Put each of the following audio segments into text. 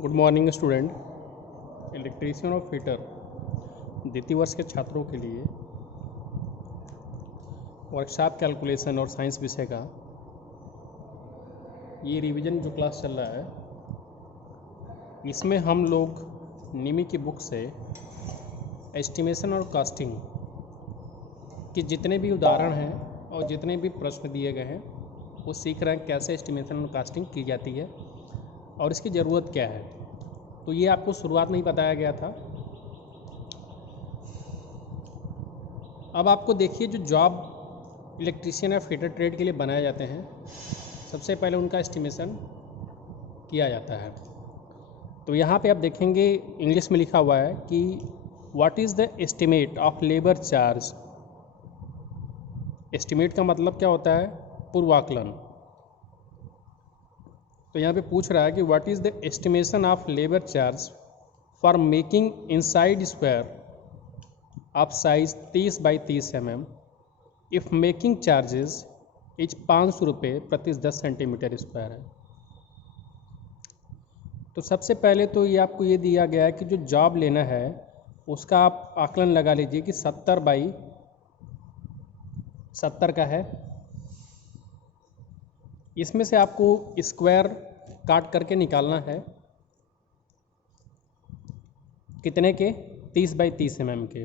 Good morning student. Electrician और fitter द्वितीय वर्ष के छात्रों के लिए वर्कशॉप कैलकुलेशन और साइंस विषय का ये रिवीजन जो क्लास चल रहा है, इसमें हम लोग निमी की बुक से एस्टिमेशन और कास्टिंग के जितने भी उदाहरण हैं और जितने भी प्रश्न दिए गए हैं वो सीख रहे हैं कैसे एस्टिमेशन और कास्टिंग की जाती है और इसकी ज़रूरत क्या है। तो ये आपको शुरुआत में ही बताया गया था। अब आपको देखिए, जो जॉब इलेक्ट्रीशियन या फिटर ट्रेड के लिए बनाए जाते हैं, सबसे पहले उनका एस्टिमेशन किया जाता है। तो यहाँ पे आप देखेंगे इंग्लिश में लिखा हुआ है कि what is the estimate of labour charge. Estimate का मतलब क्या होता है? पूर्वाकलन। तो यहाँ पे पूछ रहा है कि what is the estimation of labour charge for making inside square of size 30 by 30 mm if making charges is 500 रुपये प्रति 10 सेंटीमीटर स्क्वायर है। तो सबसे पहले तो ये आपको ये दिया गया है कि जो जॉब लेना है उसका आप आकलन लगा लीजिए कि 70 बाई 70 का है। इसमें से आपको स्क्वायर काट करके निकालना है कितने के? 30 बाई 30 mm के।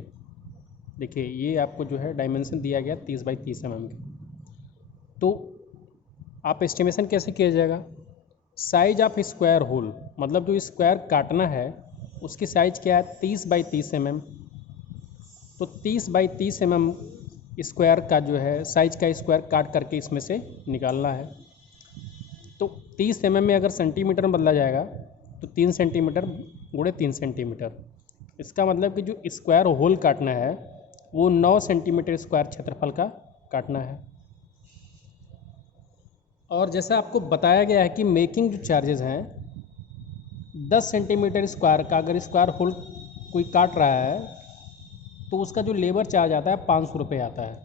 देखिए ये आपको जो है डायमेंशन दिया गया 30 बाई 30 mm के। तो आप एस्टिमेशन कैसे किया जाएगा? साइज ऑफ स्क्वायर होल, मतलब जो स्क्वायर काटना है उसकी साइज क्या है? 30 बाई 30 mm। तो 30 बाई 30 mm स्क्वायर का जो है साइज का स्क्वायर काट करके इसमें से निकालना है। तो 30 mm में अगर सेंटीमीटर में बदला जाएगा तो 3 सेंटीमीटर गुणे 3 सेंटीमीटर। इसका मतलब कि जो स्क्वायर होल काटना है वो 9 सेंटीमीटर स्क्वायर क्षेत्रफल का काटना है। और जैसा आपको बताया गया है कि मेकिंग जो चार्जेस हैं 10 सेंटीमीटर स्क्वायर का अगर स्क्वायर होल कोई काट रहा है तो उसका जो लेबर चार्ज आता है 500 रुपये आता है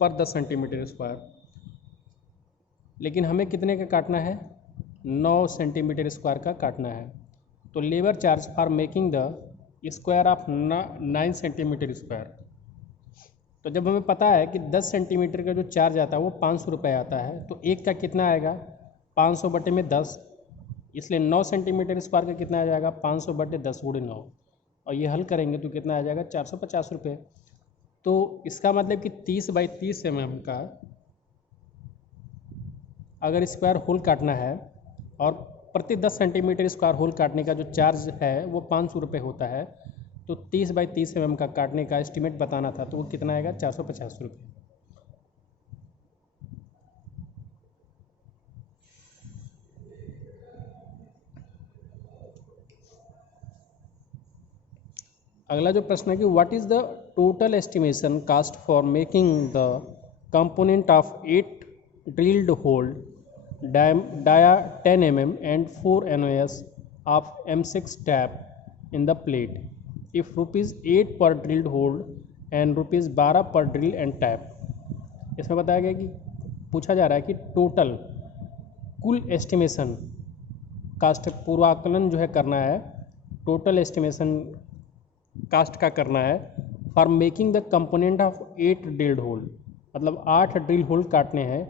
पर 10 सेंटीमीटर स्क्वायर। लेकिन हमें कितने का काटना है? 9 सेंटीमीटर स्क्वायर का काटना है। तो labour charge for making the square of 9 centimetre square. तो जब हमें पता है कि 10 सेंटीमीटर का जो चार्ज आता है वो 500 रुपये आता है, तो एक का कितना आएगा? 500 बटे में 10, इसलिए 9 सेंटीमीटर स्क्वायर का कितना आ जाएगा? 500 बटे 10 गुणे 9, और ये हल करेंगे तो कितना आ जाएगा? 450 रुपये। तो इसका मतलब कि 30 बाई 30 mm का अगर स्क्वायर होल काटना है और प्रति 10 सेंटीमीटर स्क्वायर होल काटने का जो चार्ज है वो 500 रुपये होता है, तो 30 बाई 30 mm का काटने का एस्टिमेट बताना था, तो वो कितना आएगा? 450 रुपये। अगला जो प्रश्न है कि what is the total estimation cost for making the component of 8 drilled hole dia 10 mm and 4 NOS of M6 tap in the plate if ₹8 per drilled hole and ₹12 per drill and tap। इसमें बताया गया कि पूछा जा रहा है कि total कुल एस्टिमेशन कास्ट पूर्वाकलन जो है करना है, टोटल एस्टिमेशन कास्ट का करना है for making the component of 8 drilled hole, मतलब 8 ड्रिल होल काटने हैं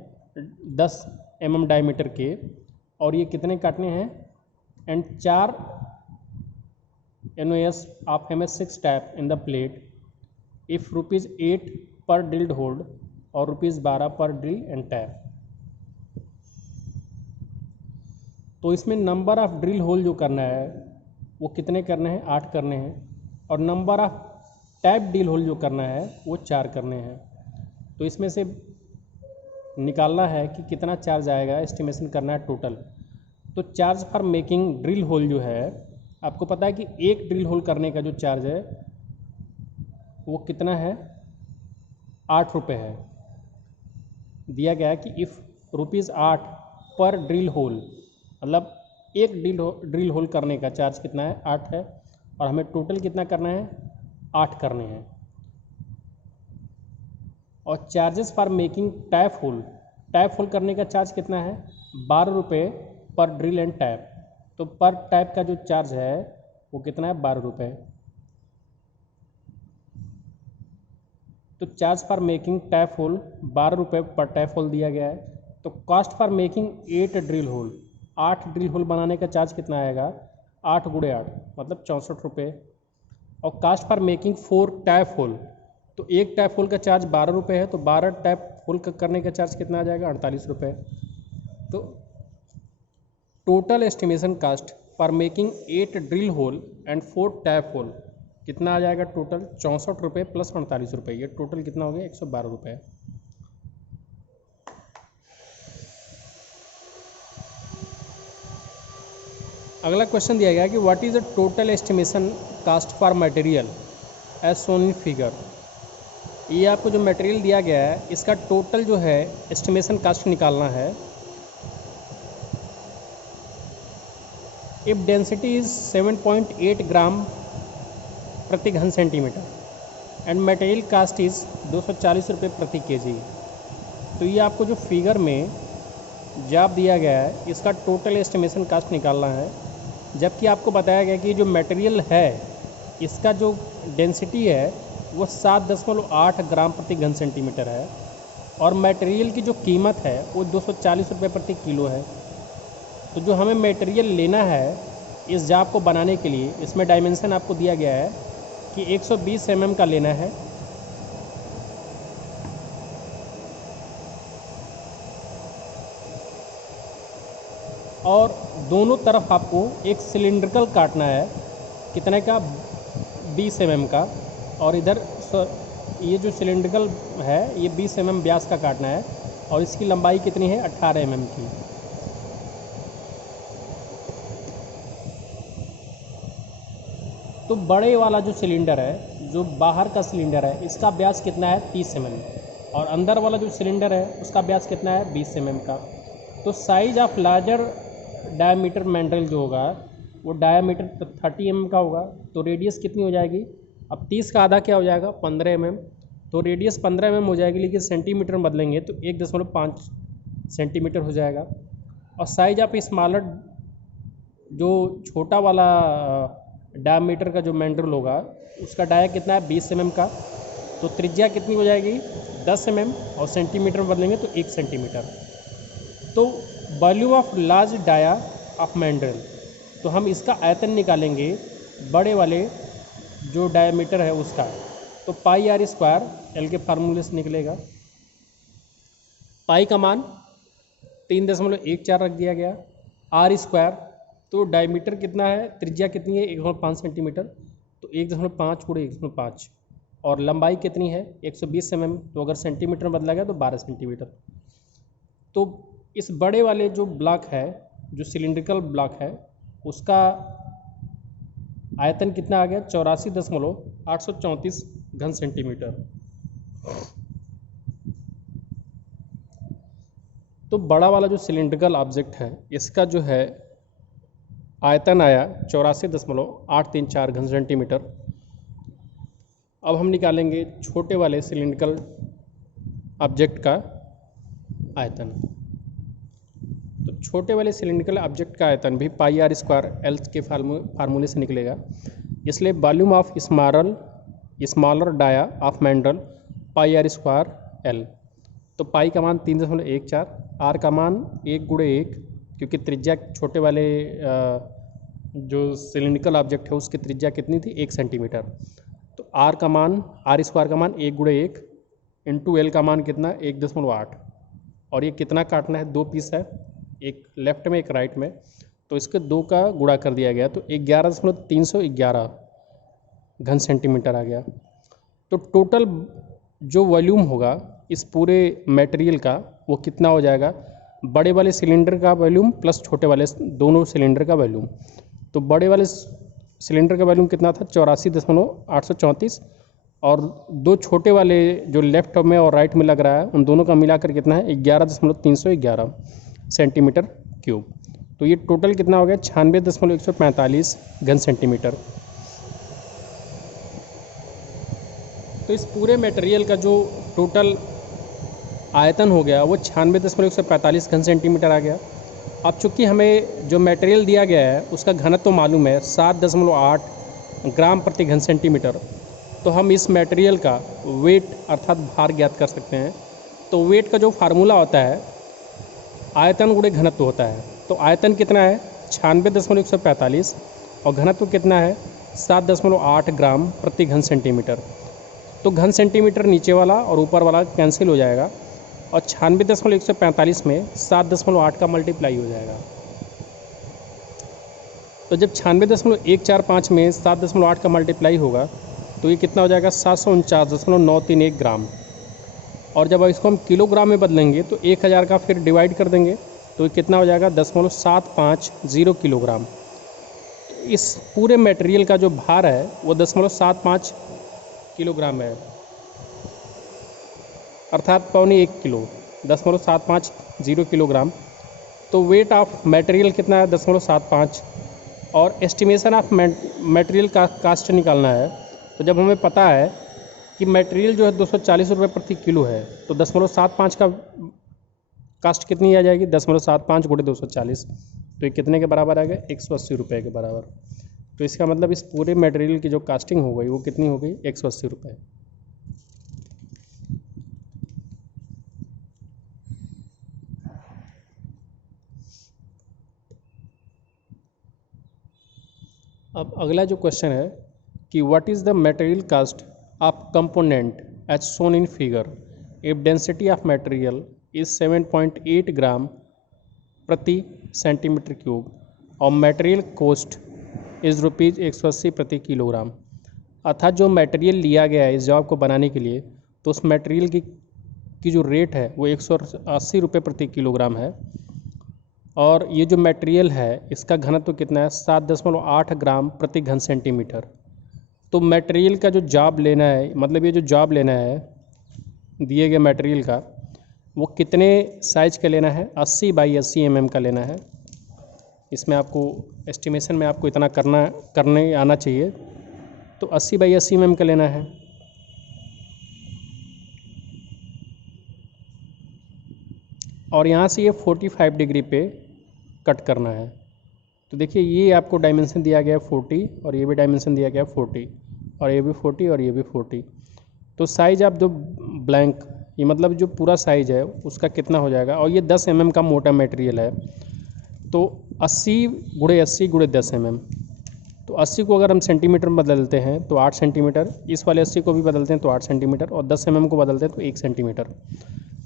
10 mm डायमीटर के, और ये कितने काटने हैं? And 4 NOS of MS6 tap in the plate if ₹8 पर ड्रिल्ड होल और ₹12 पर ड्रिल एंड टैप। तो इसमें नंबर ऑफ ड्रिल होल जो करना है वो कितने करने हैं? 8 करने हैं, और number of tap drill hole जो करना है वो 4 करने हैं। तो इसमें से निकालना है कि कितना चार्ज आएगा, एस्टिमेशन करना है टोटल। तो charge for making drill hole जो है, आपको पता है कि एक ड्रिल होल करने का जो चार्ज है वो कितना है? 8 रुपये है। दिया गया है कि इफ़ ₹8 पर ड्रिल होल, मतलब एक ड्रिल होल करने का चार्ज कितना है? 8 है, और हमें टोटल कितना करना है? 8 करने हैं। और charges for making tap hole करने का चार्ज कितना है? 12 रुपये पर ड्रिल एंड टैप। तो पर टाइप का जो चार्ज है वो कितना है, 12 रुपये। तो charge for making tap hole 12 रुपये पर टैप होल दिया गया है। तो cost for making 8 drill hole, 8 drill hole बनाने का चार्ज कितना आएगा, 8 गुणे 8 मतलब 64 रुपये। और cost for making 4 tap hole, तो एक टैप होल का चार्ज 12 रुपये है, तो 12 टैप होल करने का चार्ज कितना आ जाएगा, 48 रुपये। तो total estimation cost for making 8 drill hole and 4 tap hole कितना आ जाएगा, टोटल 64 रुपये प्लस 48 रुपये, ये टोटल कितना हो गया, 112 रुपये। अगला क्वेश्चन दिया गया कि what is the total estimation cost for material as shown in figure. ये आपको जो मटेरियल दिया गया है इसका टोटल जो है एस्टिमेशन कास्ट निकालना है। इफ डेंसिटी इज 7.8 ग्राम प्रति घन centimetre and material cost is 240 रुपये प्रति केजी। तो ये आपको जो फिगर में जॉब दिया गया है इसका टोटल एस्टिमेशन कास्ट निकालना है, जबकि आपको बताया गया कि जो मटेरियल है इसका जो डेंसिटी है वो 7.8 ग्राम प्रति घन सेंटीमीटर है और मटेरियल की जो कीमत है वो 240 रुपये प्रति किलो है। तो जो हमें मटेरियल लेना है इस जॉब को बनाने के लिए, इसमें डायमेंशन आपको दिया गया है कि 120 mm का लेना है। और दोनों तरफ आपको एक सिलिंड्रिकल काटना है, कितने का, 20 mm का। और इधर ये जो सिलिंड्रिकल है ये 20 mm व्यास का काटना है और इसकी लंबाई कितनी है, 18 mm की। तो बड़े वाला जो सिलेंडर है, जो बाहर का सिलेंडर है, इसका व्यास कितना है, 30 mm और अंदर वाला जो सिलेंडर है उसका व्यास कितना है, 20 mm का। तो size of larger diameter mandrel जो होगा वो डायमीटर 30 mm का होगा। तो रेडियस कितनी हो जाएगी, अब 30 का आधा क्या हो जाएगा, 15 mm। तो रेडियस 15 mm हो जाएगी, लेकिन सेंटीमीटर में बदलेंगे तो 1.5 सेंटीमीटर हो जाएगा। और साइज ऑफ स्मॉलर, जो छोटा वाला डायमीटर का जो मैंडल होगा उसका डाया कितना है, 20 mm का। तो त्रिज्या कितनी हो जाएगी, 10 mm और सेंटीमीटर में बदलेंगे तो 1 सेंटीमीटर। तो volume of large dia of mandrel, तो हम इसका आयतन निकालेंगे बड़े वाले जो डायमीटर है उसका। तो पाई आर स्क्वायर एल के फार्मूले से निकलेगा। पाई का मान 3.14 रख दिया गया, आर स्क्वायर तो डायमीटर कितना है, त्रिज्या कितनी है, 1.5 सेंटीमीटर, तो 1.5 गुणे 1.5 और लंबाई कितनी है, 120 mm। तो अगर सेंटीमीटर में बदला गया तो 12 सेंटीमीटर। तो इस बड़े वाले जो ब्लॉक है, जो सिलिंड्रिकल ब्लॉक है, उसका आयतन कितना आ गया, 84.834 घन सेंटीमीटर। तो बड़ा वाला जो सिलिंड्रिकल ऑब्जेक्ट है इसका जो है आयतन आया 84.834 घन सेंटीमीटर। अब हम निकालेंगे छोटे वाले सिलिंड्रिकल ऑब्जेक्ट का आयतन। तो छोटे वाले सिलिंड्रिकल ऑब्जेक्ट का आयतन भी पाई आर स्क्वायर एल के फार्मूले से निकलेगा। इसलिए volume of smaller dia of mandrel pi r square l. तो पाई का मान 3.14, आर का मान 1 गुणे 1, क्योंकि त्रिज्या छोटे वाले जो सिलिंड्रिकल ऑब्जेक्ट है उसकी त्रिज्या कितनी थी, 1 सेंटीमीटर। तो आर का मान, आर स्क्वायर का मान 1 गुणे 1 इंटू एल का मान कितना, 1.8। और ये कितना काटना है, 2 पीस है, एक लेफ्ट में एक राइट में, तो इसके 2 का गुणा कर दिया गया तो 11.311 घन सेंटीमीटर आ गया। तो टोटल जो वॉल्यूम होगा इस पूरे मटेरियल का वो कितना हो जाएगा, बड़े वाले सिलेंडर का वॉल्यूम प्लस छोटे वाले दोनों सिलेंडर का वॉल्यूम। तो बड़े वाले सिलेंडर का वॉल्यूम कितना था, 84.834, और 2 छोटे वाले जो लेफ्ट में और राइट में लग रहा है उन दोनों का मिलाकर कितना है, 11.311 सेंटीमीटर क्यूब। तो ये टोटल कितना हो गया, 96.145 घन सेंटीमीटर। तो इस पूरे मटेरियल का जो टोटल आयतन हो गया वो 96.145 घन सेंटीमीटर आ गया। अब चूँकि हमें जो मटेरियल दिया गया है उसका घनत्व तो मालूम है 7.8 ग्राम प्रति घन सेंटीमीटर, तो हम इस मटेरियल का वेट अर्थात भार ज्ञात कर सकते हैं। तो वेट का जो फार्मूला होता है आयतन गुणे घनत्व होता है। तो आयतन कितना है 96.145 और घनत्व कितना है 7.8 ग्राम प्रति घन सेंटीमीटर। तो घन सेंटीमीटर नीचे वाला और ऊपर वाला कैंसिल हो जाएगा और 96.145 में 7.8 का मल्टीप्लाई हो जाएगा। तो जब 96.145 में 7.8 का मल्टीप्लाई होगा तो ये कितना हो जाएगा 749.931 ग्राम। और जब इसको हम किलोग्राम में बदलेंगे तो 1000 का फिर डिवाइड कर देंगे तो ये कितना हो जाएगा 0.750 किलोग्राम। तो इस पूरे मटेरियल का जो भार है वो 0.75 किलोग्राम है, अर्थात 1.25 किलो, 0.750 किलोग्राम। तो वेट ऑफ मटेरियल कितना है 0.75 और एस्टिमेशन ऑफ मटेरियल का कास्ट निकालना है। तो जब हमें पता है कि मटेरियल जो है 240 रुपये प्रति किलो है तो 0.75 का कास्ट कितनी आ जाएगी 0.75 गुणे 240, तो ये कितने के बराबर आ गए 180 रुपये के बराबर। तो इसका मतलब इस पूरे मटेरियल की जो कास्टिंग हो गई वो कितनी हो गई 180 रुपये। अब अगला जो क्वेश्चन है कि what is the material cost of component as shown in figure if density of material is 7.8 gram प्रति सेंटीमीटर क्यूब और मटेरियल कॉस्ट इज़ ₹180 प्रति किलोग्राम। अर्थात जो मटेरियल लिया गया है इस जॉब को बनाने के लिए तो उस मटेरियल की जो रेट है वो 180 रुपये प्रति किलोग्राम है और ये जो मटेरियल है इसका घनत्व कितना है 7.8 ग्राम प्रति घन सेंटीमीटर। तो मटेरियल का जो जॉब लेना है, मतलब ये जो जॉब लेना है दिए गए मटेरियल का वो कितने साइज का लेना है 80 बाई 80 mm का लेना है। इसमें आपको एस्टिमेशन में आपको इतना करने आना चाहिए। तो 80 बाई 80 mm का लेना है। और यहाँ से ये 45 डिग्री पे कट करना है। तो देखिए ये आपको डायमेंशन दिया गया है 40 और ये भी डायमेंशन दिया गया है 40 और ये भी 40 और ये भी 40। तो साइज़ आप जो ब्लैंक ये मतलब जो पूरा साइज़ है उसका कितना हो जाएगा, और ये 10 mm का मोटा मटेरियल है। तो 80 गुणे 80 गुणे 10 mm, तो 80 को अगर हम सेंटीमीटर में बदलते हैं तो 8 सेंटीमीटर, इस वाले 80 को भी बदलते हैं तो 8 सेंटीमीटर और 10 mm को बदलते हैं तो 1 सेंटीमीटर।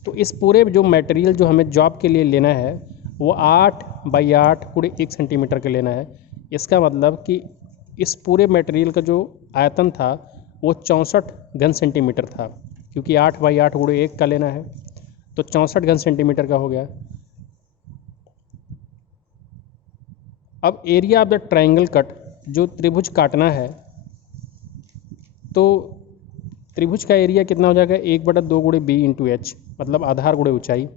तो इस पूरे जो मटेरियल जो हमें जॉब के लिए लेना है वो 8 बाई 8 गुणे 1 सेंटीमीटर के लेना है। इसका मतलब कि इस पूरे मटेरियल का जो आयतन था वो 64 घन सेंटीमीटर था, क्योंकि 8 बाई 8 गुणे 1 का लेना है तो 64 घन सेंटीमीटर का हो गया। अब area of the triangle cut, जो त्रिभुज काटना है तो त्रिभुज का एरिया कितना हो जाएगा 1/2 गुणे b इंटू एच, मतलब आधार गुणे ऊंचाई।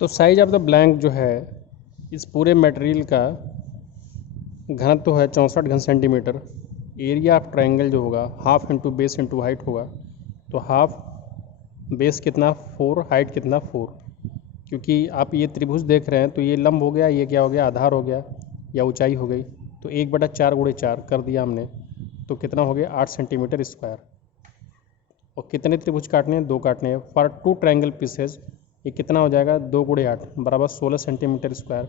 तो साइज ऑफ द ब्लैंक जो है इस पूरे मटेरियल का घनत्व है 64 घन सेंटीमीटर। एरिया ऑफ ट्रायंगल जो होगा half into base into height होगा, तो हाफ बेस कितना 4, हाइट कितना 4। क्योंकि आप ये त्रिभुज देख रहे हैं तो ये लंब हो गया, ये क्या हो गया, आधार हो गया या ऊंचाई हो गई। तो 1/4 × 4 कर दिया हमने, तो कितना हो गया 8 सेंटीमीटर स्क्वायर। और कितने त्रिभुज काटने हैं, 2 काटने हैं। फॉर 2 ट्रायंगल पीसेज ये कितना हो जाएगा, 2 × 8 बराबर 16 सेंटीमीटर स्क्वायर।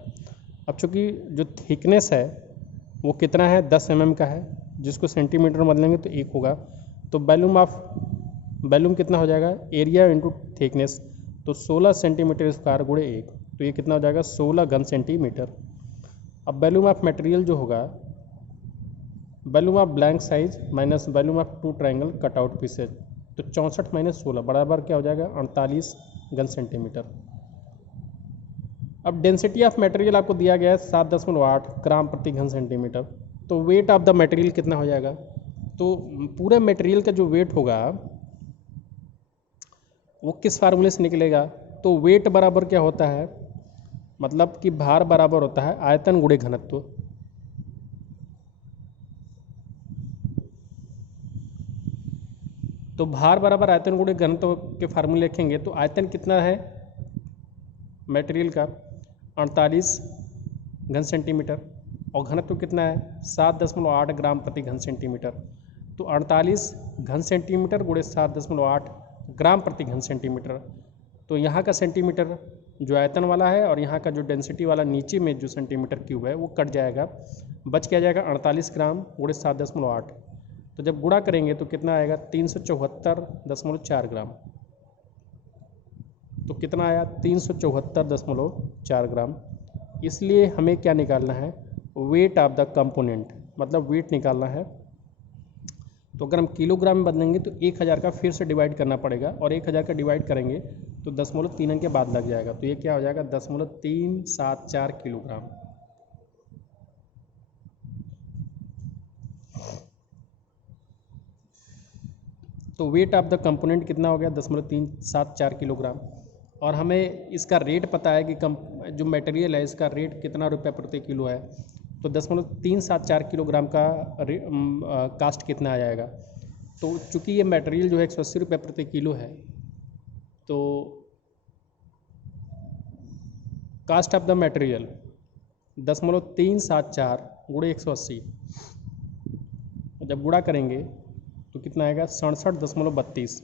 अब चूँकि जो थिकनेस है वो कितना है, 10 mm का है, जिसको सेंटीमीटर में बदलेंगे तो 1 होगा। तो वॉल्यूम कितना हो जाएगा, एरिया इंटू थिकनेस, तो 16 सेंटीमीटर स्क्वायर × 1, तो ये कितना हो जाएगा 16 घन सेंटीमीटर। अब वॉल्यूम ऑफ मटेरियल जो होगा, volume of blank size minus volume of 2 triangle cutout pieces, तो 64 - 16 बराबर क्या हो जाएगा 48 घन सेंटीमीटर। अब डेंसिटी ऑफ मटेरियल आपको दिया गया है 7.8 ग्राम प्रति घन सेंटीमीटर। तो वेट ऑफ द मटेरियल कितना हो जाएगा, तो पूरे मटेरियल का जो वेट होगा वो किस फार्मूले से निकलेगा, तो वेट बराबर क्या होता है, मतलब कि भार बराबर होता है आयतन गुणे घनत्व। तो भार बराबर आयतन गुणे घनत्व के फार्मूले लिखेंगे तो आयतन कितना है मटेरियल का, 48 घन सेंटीमीटर, और घनत्व कितना है 7.8 ग्राम प्रति घन सेंटीमीटर। तो 48 घन सेंटीमीटर गुणे 7.8 ग्राम प्रति घन सेंटीमीटर। तो यहाँ का सेंटीमीटर जो आयतन वाला है और यहाँ का जो डेंसिटी वाला नीचे में जो सेंटीमीटर क्यूब है वो कट जाएगा, बच क्या जाएगा 48 ग्राम गुणे 7.8। तो जब गुणा करेंगे तो कितना आएगा 374.4 ग्राम। तो कितना आया 374.4 ग्राम। इसलिए हमें क्या निकालना है, वेट ऑफ द कंपोनेंट, मतलब वेट निकालना है। तो अगर हम किलोग्राम में बदलेंगे तो 1000 का फिर से डिवाइड करना पड़ेगा, और 1000 का डिवाइड करेंगे तो 0.3 अंक के बाद लग जाएगा, तो ये क्या हो जाएगा 0.374 किलोग्राम। तो वेट ऑफ द कंपोनेंट कितना हो गया 0.374 किलोग्राम। और हमें इसका रेट पता है कि जो मटेरियल है इसका रेट कितना रुपये प्रति किलो है, तो 0.374 किलोग्राम का कास्ट कितना आ जाएगा। तो चूँकि ये मटेरियल जो है 180 रुपये प्रति किलो है, तो कास्ट ऑफ द मटेरियल 0.374 गुणे 180, जब गुणा करेंगे तो कितना आएगा 67.32।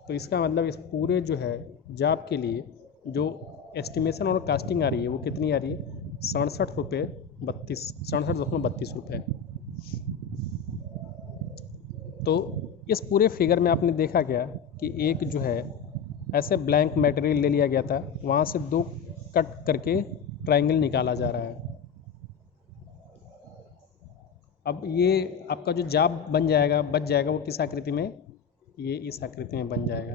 तो इसका मतलब इस पूरे जो है जॉब के लिए जो एस्टिमेशन और कास्टिंग आ रही है वो कितनी आ रही है 67.32 रुपये। तो इस पूरे फिगर में आपने देखा क्या कि एक जो है ऐसे ब्लैंक मटेरियल ले लिया गया था, वहाँ से 2 कट करके ट्रायंगल निकाला जा रहा है। अब ये आपका जो जॉब बन जाएगा, बच जाएगा, वो किस आकृति में, ये इस आकृति में बन जाएगा।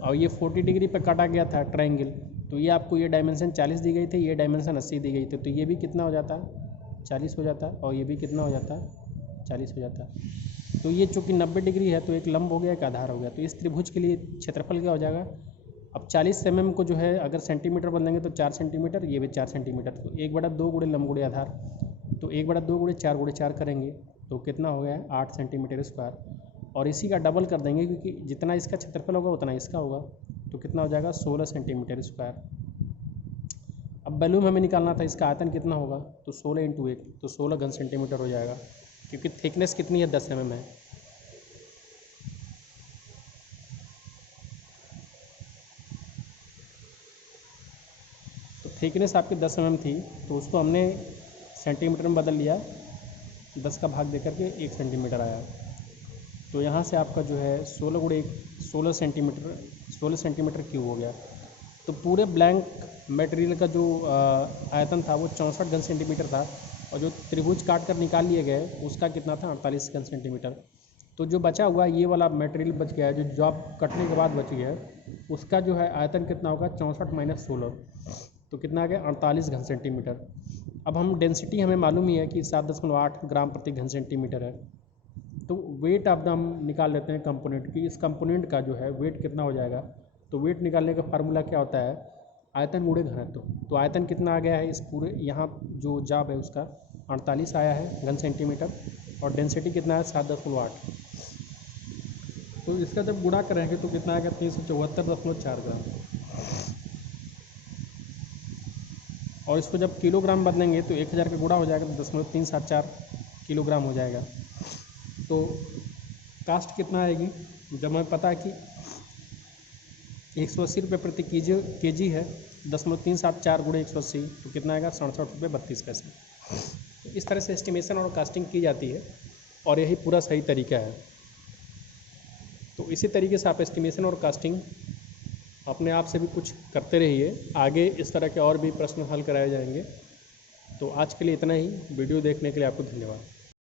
और ये 40 डिग्री पर काटा गया था ट्रायंगल, तो ये आपको ये डायमेंशन 40 दी गई थी, ये डायमेंशन 80 दी गई थी, तो ये भी कितना हो जाता 40 हो जाता, और ये भी कितना हो जाता 40 हो जाता। तो ये चूँकि 90 डिग्री है तो एक लंब हो गया, एक आधार हो गया। तो इस त्रिभुज के लिए क्षेत्रफल क्या हो जाएगा, अब 40 mm को जो है अगर सेंटीमीटर बदलेंगे तो 4 सेंटीमीटर, ये भी 4 सेंटीमीटर, तो 1/2 गुणे लंब गुणे आधार, तो 1/2 गुणे 4 करेंगे तो कितना हो गया 8 सेंटीमीटर स्क्वायर। और इसी का डबल कर देंगे क्योंकि जितना इसका क्षेत्रफल होगा उतना इसका होगा, तो कितना हो जाएगा 16 सेंटीमीटर स्क्वायर। अब वॉल्यूम हमें निकालना था, इसका आयतन कितना होगा, तो 16 × 1, तो 16 घन सेंटीमीटर हो जाएगा, क्योंकि थिकनेस कितनी है 10 mm है। तो थिकनेस आपकी 10 mm थी, तो उसको हमने सेंटीमीटर में बदल लिया, 10 का भाग देकर के 1 सेंटीमीटर आया। तो यहाँ से आपका जो है 16 × 1 16 सेंटीमीटर क्यूब हो गया। तो पूरे ब्लैंक मटेरियल का जो आयतन था वो 64 घन सेंटीमीटर था, और जो त्रिभुज काट कर निकाल लिए गए उसका कितना था 48 घन सेंटीमीटर। तो जो बचा हुआ ये वाला मटेरियल बच गया है, जो जॉब कटने के बाद बच गया है, उसका जो है आयतन कितना होगा 64 - 16, तो कितना आ गया 48 घन सेंटीमीटर। अब हम डेंसिटी हमें मालूम ही है कि 7.8 ग्राम प्रति घन सेंटीमीटर है। तो वेट ऑफ द हम निकाल लेते हैं कंपोनेंट की, इस कंपोनेंट का जो है वेट कितना हो जाएगा। तो वेट निकालने का फार्मूला क्या होता है, आयतन गुणे घनत्व। तो आयतन कितना आ गया है इस पूरे यहाँ जो जॉब है उसका 48 आया है घन सेंटीमीटर, और डेंसिटी कितना है 7.8। तो इसका जब गुणा करेंगे तो कितना आएगा 374.4 ग्राम। और इसको जब किलोग्राम बदलेंगे तो 1000 का गुणा हो जाएगा तो 0.374 किलोग्राम हो जाएगा। तो कास्ट कितना आएगी, जब हमें पता है कि 180 रुपये प्रति केजी है, 0.374 गुणे 180 तो कितना आएगा 67.32 रुपये। तो इस तरह से एस्टिमेशन और कास्टिंग की जाती है और यही पूरा सही तरीका है। तो इसी तरीके से आप एस्टिमेशन और कास्टिंग अपने आप से भी कुछ करते रहिए, आगे इस तरह के और भी प्रश्न हल कराए जाएंगे। तो आज के लिए इतना ही। वीडियो देखने के लिए आपको धन्यवाद।